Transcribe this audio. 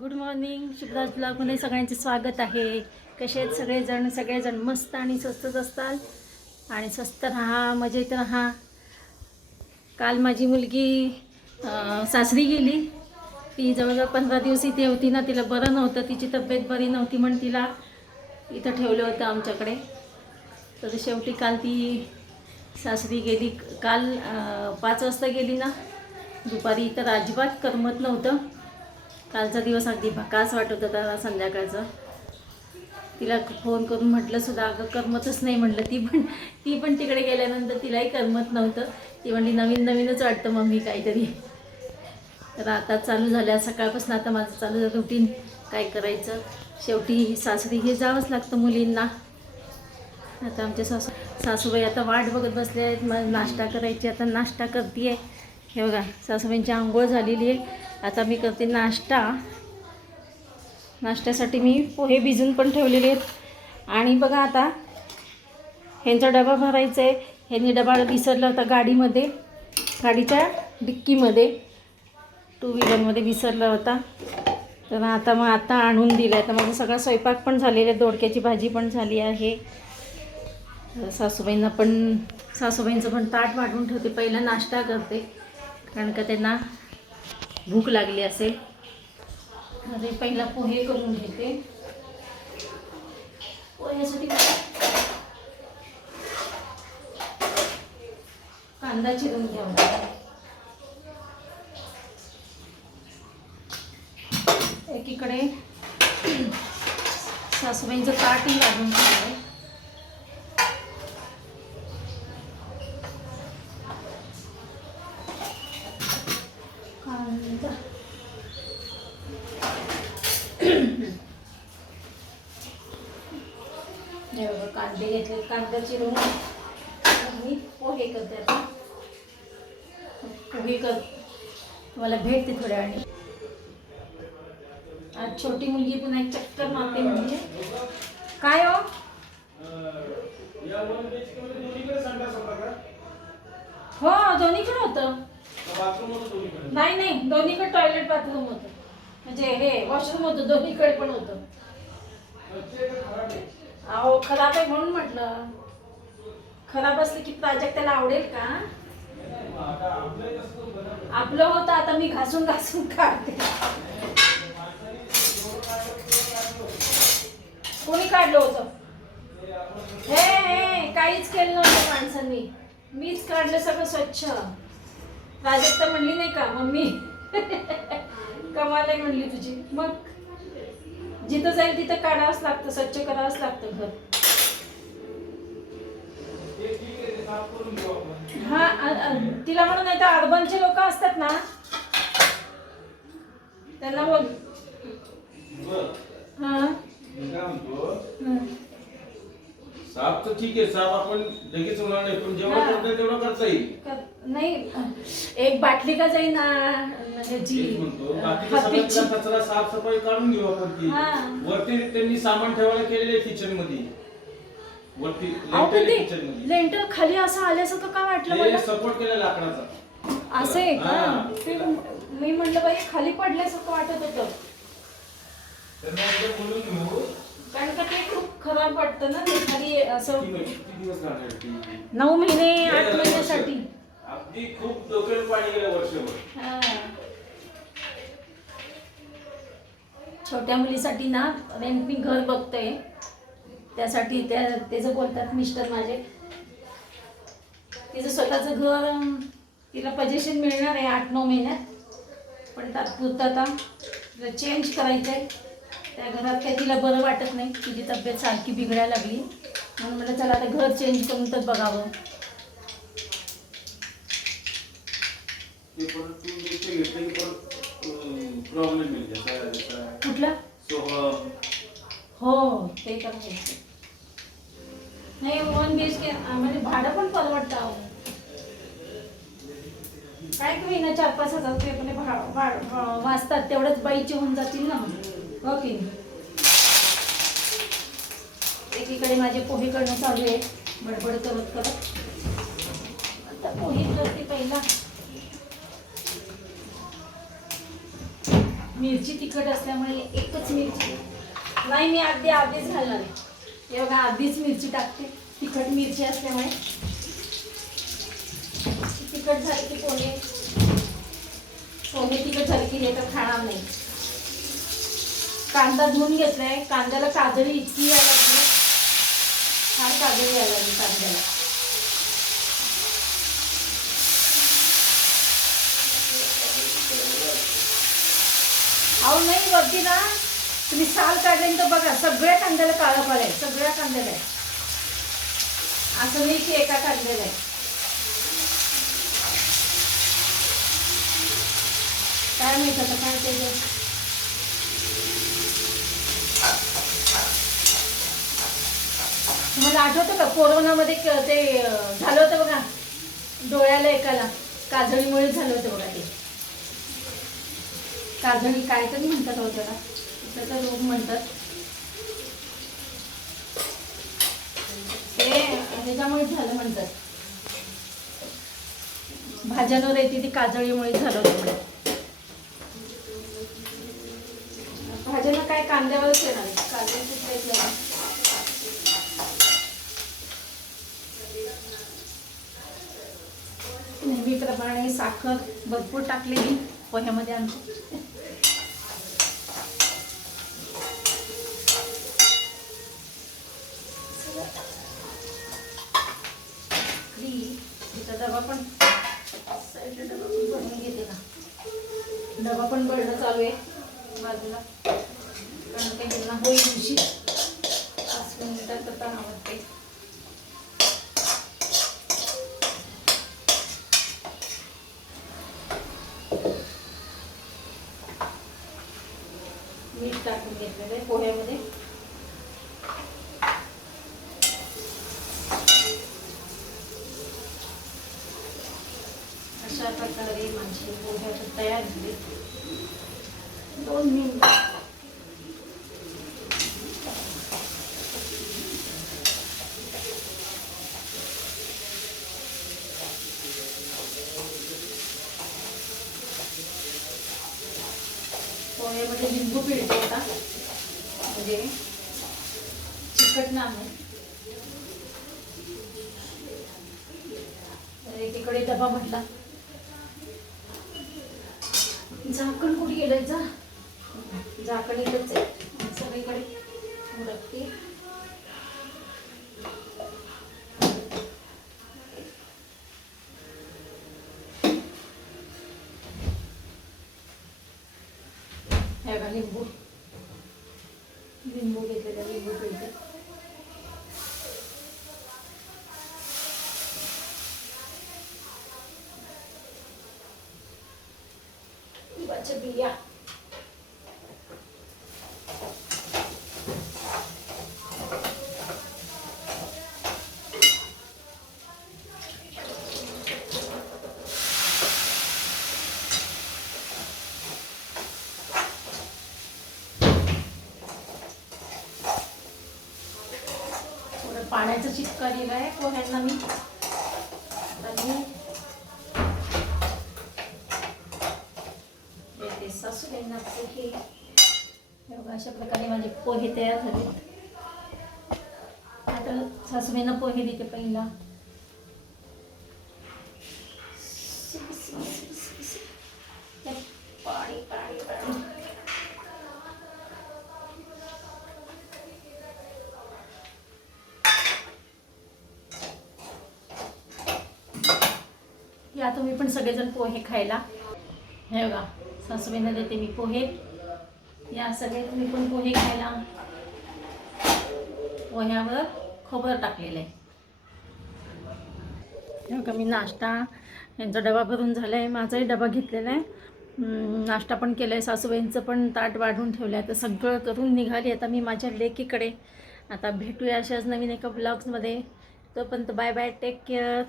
Good morning Shivraj ब्लॉगमध्ये सगळ्यांचे स्वागत आहे. कसे आहेत सगळेजण? सगळेजण मस्त आणि स्वस्तच असतात आणि स्वस्त राहा मजेत राहा. काल माझी मुलगी सासरी गेली. ती जवळजवळ पंधरा दिवस इथे होती ना तिला बरं नव्हतं. तिची तब्येत बरी नव्हती म्हणून तिला इथं ठेवलं होतं आमच्याकडे. तर शेवटी काल ती सासरी गेली. काल पाच वाजता गेली ना. दुपारी तर अजिबात करमत नव्हतं. कालचा दिवस अगदी भकास वाटत होता संध्याकाळचं. तिला फोन करून म्हटलं सुद्धा अगं करमतच नाही म्हटलं ती पण. ती पण तिकडे गेल्यानंतर तिलाही करमत नव्हतं. ती म्हणली नवीन नवीनच वाटतं मम्मी काहीतरी. तर आता चालू झाल्या सकाळपासून आता माझं चालू झालं रुटीन काय करायचं? शेवटी सासरी हे जावंच लागतं मुलींना. आता आमच्या सासू सासूबाई आता वाट बघत बसले आहेत. मग नाश्ता करायची आता नाश्ता करते आहे हे बघा सासूबाईंची आंघोळ झालेली आहे. आता मी करते नाश्ता. नाश्त्यासाठी मी पोहे भिजून पण ठेवलेले आहेत. आणि बघा आता ह्यांचा डबा भरायचा आहे. ह्यांनी डबा विसरला होता गाडीमध्ये. गाडीच्या डिक्कीमध्ये. टू व्हीलरमध्ये विसरला होता. तर आता मग आता आणून दिला आहे. तर माझा सगळा स्वयंपाक पण झालेला आहे. दोडक्याची भाजी पण झाली आहे. सासूबाईंना पण सासूबाईंचं पण ताट वाढवून ठेवते. पहिला नाश्ता करते. कारण का त्यांना भूक लागली असेल. मध्ये पहिला पोहे करून घेते. पोह्यासाठी कांदा चिरून घ्यावा एकीकडे सासूबाईंचं ताटही लागून ठेवलं कांदा हे बघा कांदे घेतले कांदा चिरून मी पोहे करते आता पोहे कर. मला भेटते थोड्या वेळाने. आज छोटी मुलगी पुन्हा एक चक्कर मारते म्हणजे. काय हो? हो दोन्हीकडे होतं. नाही नाही दोन्हीकडे टॉयलेट बाथरूम होतं. म्हणजे हे वॉशरूम होतं दोन्हीकडे पण होतं. अहो खराब आहे म्हणून म्हटलं. खराब असलं की प्राजक्ताला आवडेल का? आपलं होतं आता मी घासून घासून काढते. कोणी काढलं होतं? हे काहीच केलं नव्हतं माणसांनी. मीच काढलं सगळं स्वच्छ. प्राजक्ता म्हणली नाही का मम्मी कमाल म्हणली तुझी. मग जिथं जाईल तिथं काढावंच लागतं स्वच्छ करावंच लागतं घर. हा तिला म्हणून नाही तर अर्बनचे लोक असतात ना. त्यांना हा. हं. साप तर ठीक आहे साप आपण लगेच होणार नाही पण जेवढं. करता तेवढं करता येईल. नाही एक बाटली का जाईना ह्याची तेच म्हणतो अ, बाकीच्या हत्तीची सगळ्या कचरा साफसफाई काढून घेऊ आपण ती. हा. वरती त्यांनी सामान ठेवायला केलेले किचनमध्ये. वरती अहो पण ते किचनमध्ये. लेंटर खाली असं आल्यासारखं का वाटलं मला? सपोर्ट केला लाकडाचा. असं आहे का. ते मी म्हटलं बाई खाली पडल्यासारखं वाटत होतं. त्यांना एकदा बोलून घेऊ. कारण का ते खूप खराब वाटतं ना ते खाली असं किती महिने- किती दिवस लागणार ती? नऊ महिने आठ महिन्यासाठी. अगदी खूप डोक्यावर पाणी गेलं वर्षभर. हा. छोट्या मुलीसाठी ना रेंट मी घर बघतोय. त्यासाठी त्या त्याचं बोलतात मिस्टर माझे. तिचं स्वतःचं घर तिला पजेशन मिळणार आहे आठ नऊ महिन्यात. पण तात्पुरतं आता तिला चेंज करायचं आहे त्या घरात काही तिला बरं वाटत नाही. तिची तब्येत सारखी बिघडायला लागली. म्हणून म्हटलं चला आता घर चेंज करून तर बघावं. कुठलं? हो ते करायचं नाही वन बी एच के म्हणजे भाडं पण परवडतं अहो. काय कमी ना चार पाच हजार रुपये पण भा- भा- वाचतात तेवढंच बाईचे होऊन जातील ना ओके हो एकीकडे माझे पोहे करणं चालू आहे बडबड करत करत. आता पोहे करते पहिला. मिरची तिखट असल्यामुळे एकच मिरची. नाही मी अगदी आधीच घालणार आहे. हे बघा आधीच मिरची टाकते. तिखट मिरची असल्यामुळे. तिखट झाली की पोहे. पोहे तिखट झाली की हे तर खाणार नाही. कांदा धुवून घेतलाय. कांद्याला काजळी इतकी यायला लागली. फार काजळी यायला लागली कांद्याला. अहो नाही वरती ना. तुम्ही साल काढल्यानंतर बघा सगळ्या कांद्याला काळं फळ आहे सगळ्या कांद्याला आहे. असं नाही की एका कांद्याला आहे. काय माहीत आता काय ते तुम्हाला आठवतं का कोरोनामध्ये ते झालं होतं बघा डोळ्याला एकाला काजळीमुळे झालं होतं बघा ते. काजळी काय तरी म्हणतात हो त्याला. त्याचा रोग म्हणतात. ते ह्याच्यामुळे झालं म्हणतात. भाज्यांवर येते ती काजळीमुळे झालं होतं भाज्यांना काय कांद्यावरच येणार काजळी कांद्याची नेहमीप्रमाणे साखर भरपूर टाकलेली पोह्यामध्ये आणतो. डबा पण साईडला डबा पण भरून घेते ना डबा पण भरणं चालू आहे बाजूला. कारण ते त्यांना होईल उशीर. पाच मिनिटात आता आवडते मीठ टाकून घेतलेलं आहे पोह्यामध्ये अशा आमची माझे तयार झाले दोन मिनिट पोह्यामध्ये लिंबू पिळतो होता म्हणजे चिकट नाही. तिकडे एकीकडे डबा म्हटला. झाकण कुठे गेलंय? जा. झाकण इथंच आहे. सगळीकडे उडकते. हे बघा लिंबू लिंबू घेतलेला लिंबू पिळते लिंबाच्या बिया पाण्याचं पाण्याचा दिला आहे पोह्यांना मी आणि येते सासूबाईंना पोहे हे बघा, अशा प्रकारे माझे पोहे तयार झाले. आता सासूबाईंना पोहे देते पहिला. या तुम्ही पण सगळेजण पोहे खायला. हे बघा सासूबाईंना देते मी पोहे. या सगळे तुम्ही पण पोहे खायला पोह्यावर खोबर टाकलेलं आहे. हे का मी नाश्ता यांचा डबा भरून झाला आहे माझाही डबा घेतलेला आहे. नाश्ता पण केला आहे सासूबाईंचं पण ताट वाढून ठेवलं आहे तर सगळं करून निघाली आता मी माझ्या लेकीकडे. आता भेटूया अशाच नवीन एका ब्लॉग्समध्ये तोपर्यंत बाय बाय टेक केअर